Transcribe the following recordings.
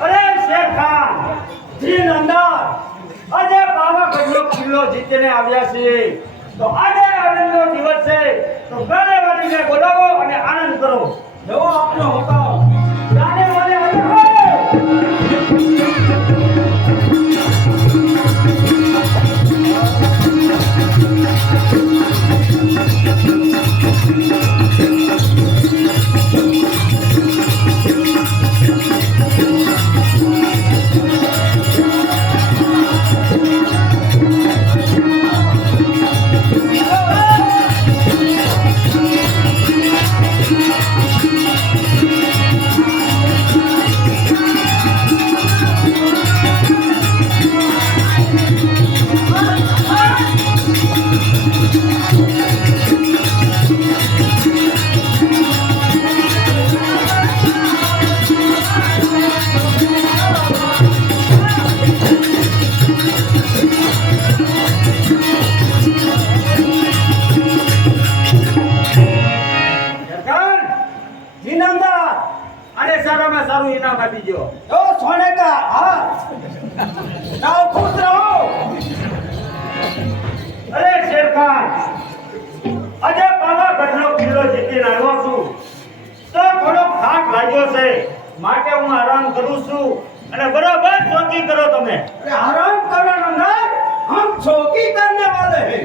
અરે શેર ખાન જી નંદા આજે પાવાગઢનો કિલ્લો જીતીને આવ્યા છીએ. તો આજે આનંદનો ઇનામદાર! અને સારામાં સારું ઇનામ આપી દો ઓ સોનેકા હા. નાવ ખુશ રહો. અરે શેરખાન આજે પાવા ગઢનો કિલ્લો જીતીને આવ્યો છું. તો થોડો થાક લાગ્યો છે. માટે હું આરામ કરું છું. અને બરાબર ચોકી કરો તમે. આરામ કરવાનો નામ હમ ચોકી કરને વાલે હે.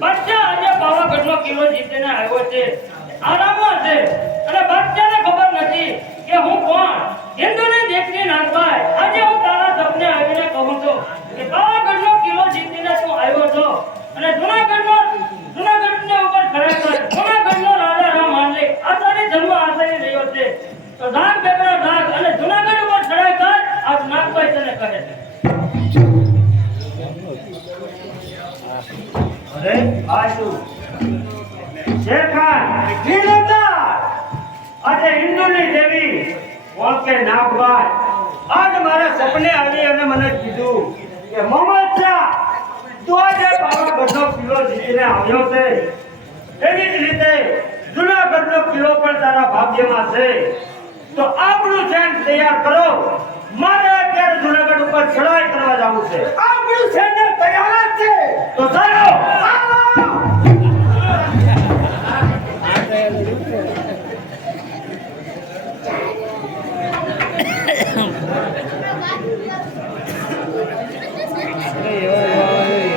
બચ્ચા આજે પાવાગઢનો કિલ્લો જીતીને આવ્યો છે. આરામમાં છે. અને બચ્ચાને ખબર નથી કે હું કોણ? હિન્દુની અરે જ રીતે જુનાગઢનો કિલ્લો પણ તારા ભાગ્યમાં છે તો આપણું ચેન તૈયાર કરો. મારે અત્યારે જુનાગઢ ઉપર ચડાઈ કરવા જવું છે. हम